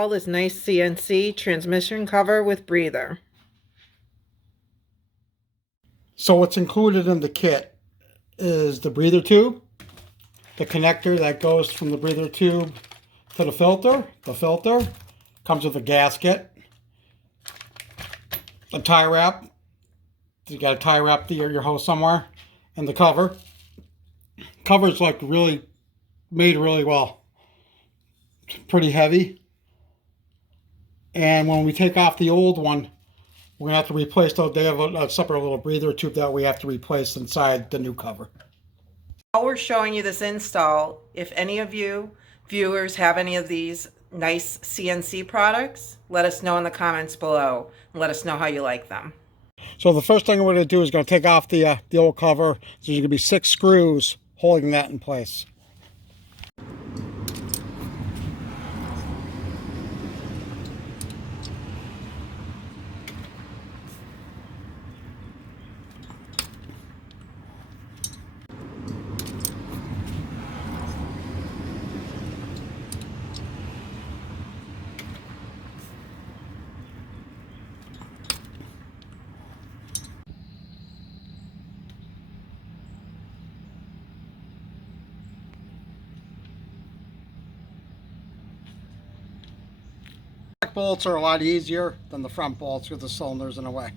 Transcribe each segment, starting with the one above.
install this NiceCNC transmission cover with breather. So what's included in the kit is the breather tube, the connector that goes from the breather tube to the filter. The filter comes with a gasket, a tie wrap. You got to tie wrap your hose somewhere, and the cover. Cover's like really made really well. It's pretty heavy. And when we take off the old one, we're going to have to replace those. They have a separate little breather tube that we have to replace inside the new cover. While we're showing you this install, if any of you viewers have any of these NiceCNC products, let us know in the comments below and let us know how you like them. So the first thing we're going to do is going to take off the old cover. So there's going to be 6 screws holding that in place. Back bolts are a lot easier than the front bolts with the cylinders in the way.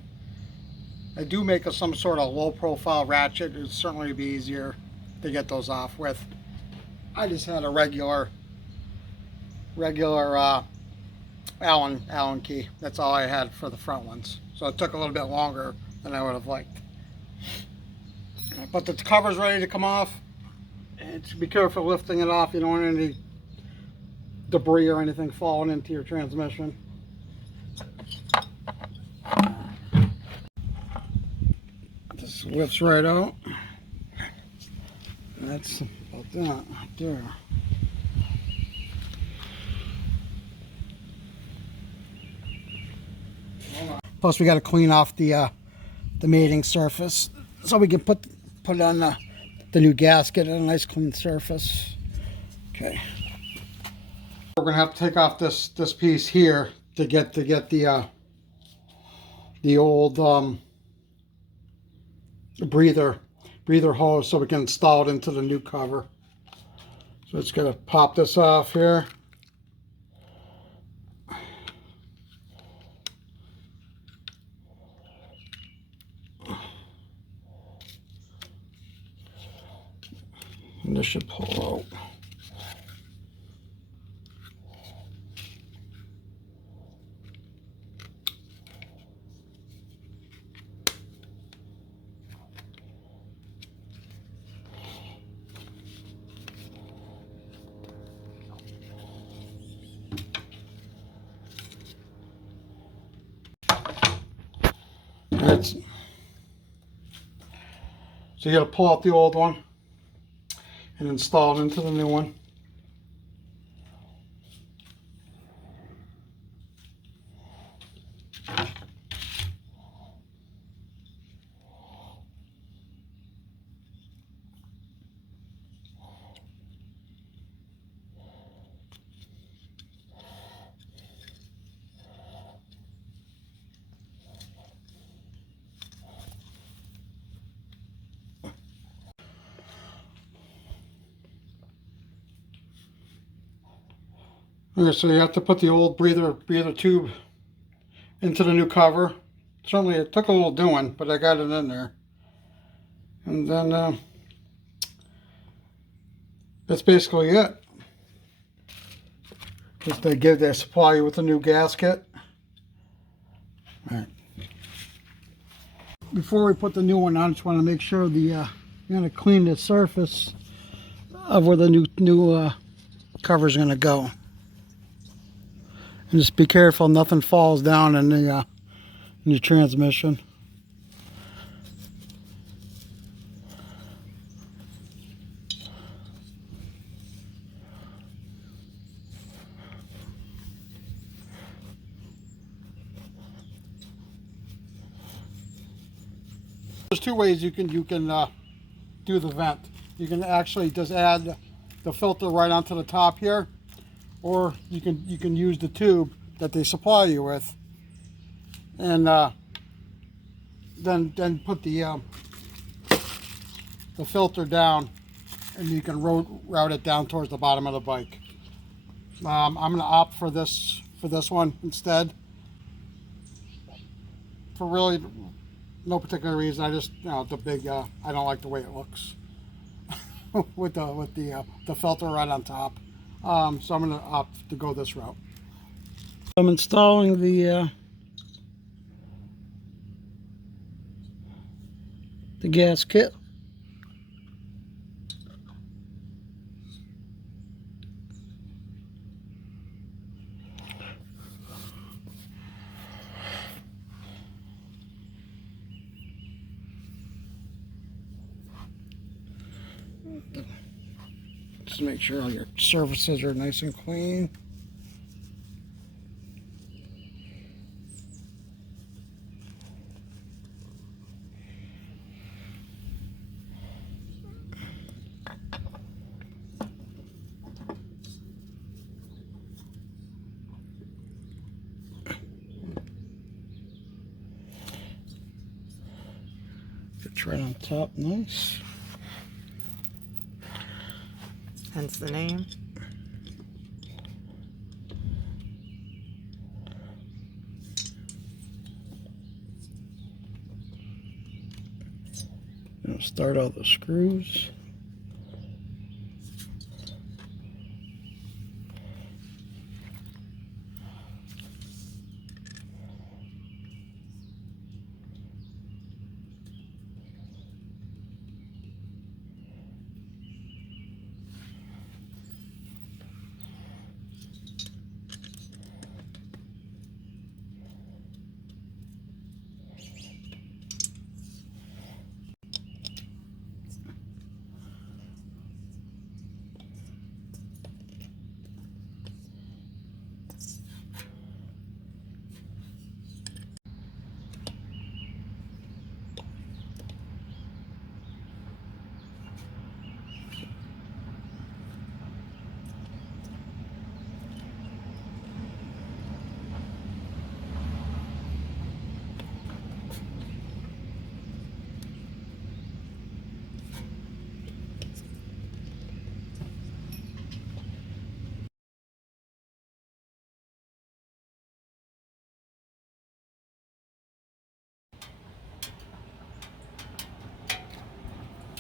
I do make some sort of low profile ratchet. It would certainly be easier to get those off with. I just had a regular Allen key. That's all I had for the front ones. So it took a little bit longer than I would have liked. But the cover's ready to come off. And be careful lifting it off. You don't want any debris or anything falling into your transmission. This lifts right out. That's about that right there. Plus we got to clean off the mating surface so we can put it on the new gasket on a nice clean surface. Okay. We're gonna have to take off this piece here to get the old breather hose so we can install it into the new cover. So it's gonna pop this off here. And this should pull out. So you got to pull out the old one and install it into the new one. Okay, so you have to put the old breather tube into the new cover. Certainly it took a little doing, but I got it in there. And then that's basically it. Just they supply you with a new gasket. All right. Before we put the new one on, I just want to make sure you're going to clean the surface of where the new cover is going to go. And just be careful nothing falls down in the transmission. There's 2 ways you can do the vent. You can actually just add the filter right onto the top here, or you can use the tube that they supply you with, and then put the filter down, and you can route it down towards the bottom of the bike. I'm going to opt for this one instead, for really no particular reason. I just, the big, I don't like the way it looks with the filter right on top. So I'm going to opt to go this route. I'm installing the gas kit. Just make sure all your surfaces are nice and clean. It's right on top, nice. Hence the name. Now start all the screws.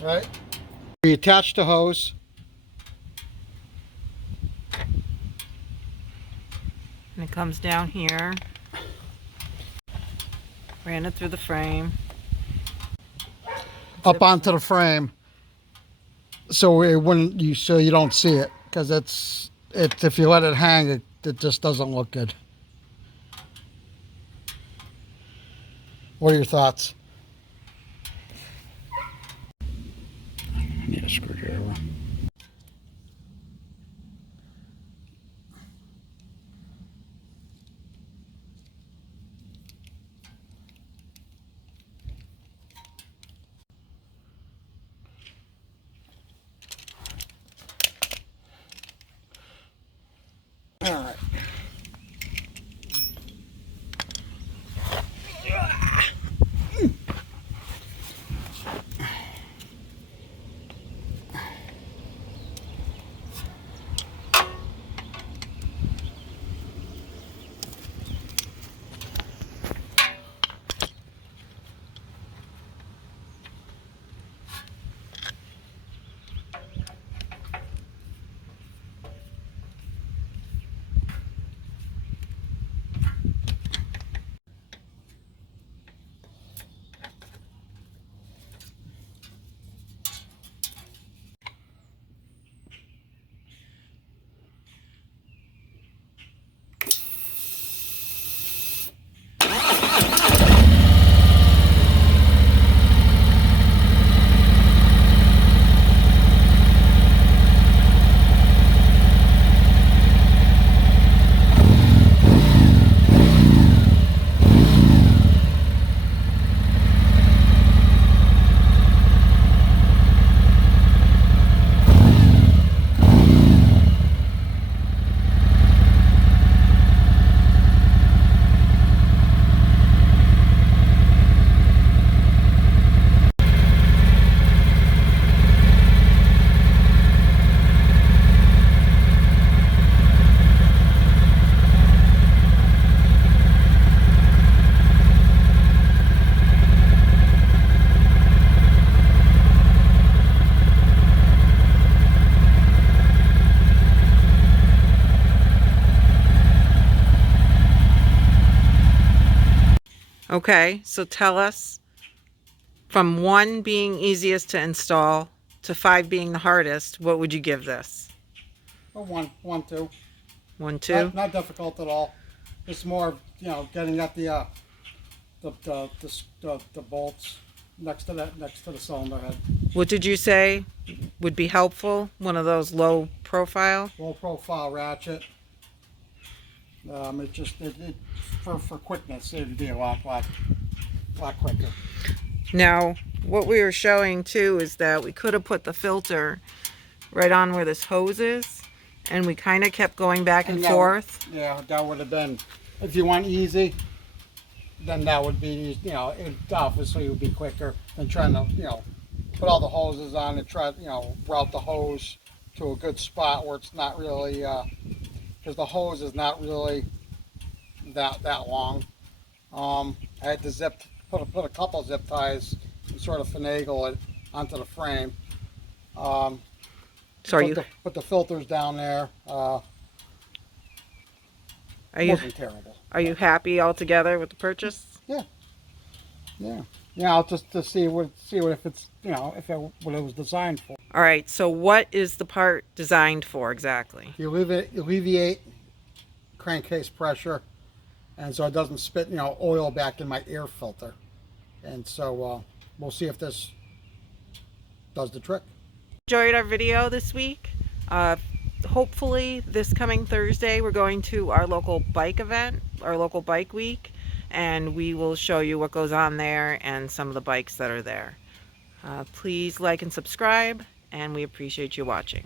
Right? We attach the hose. And it comes down here. Ran it through the frame. Up onto the frame, so it wouldn't so you don't see it, because it's if you let it hang, it just doesn't look good. What are your thoughts? Need a screwdriver. All right. Okay, so tell us, from 1 being easiest to install to 5 being the hardest, what would you give this? A one, two. 1, 2? Not difficult at all. It's more, getting at the bolts next to the cylinder head. What did you say would be helpful? One of those low profile? Low profile ratchet. For quickness, it'd be a lot quicker. Now, what we were showing too is that we could have put the filter right on where this hose is, and we kind of kept going back and forth. Yeah, that would have been, if you want easy, then that would be, it obviously would be quicker than trying to, put all the hoses on and try, route the hose to a good spot where it's not really, because the hose is not really that long. I had to put a couple zip ties and sort of finagle it onto the frame. So put the filters down there. Wasn't terrible. Are you happy altogether with the purchase? Yeah. I'll just to see what if it's what it was designed for. All right. So what is the part designed for exactly? You alleviate crankcase pressure, and so it doesn't spit oil back in my air filter. And so we'll see if this does the trick. Enjoyed our video this week. Hopefully this coming Thursday we're going to our local bike event, our local bike week, and we will show you what goes on there and some of the bikes that are there. Please like and subscribe, and we appreciate you watching.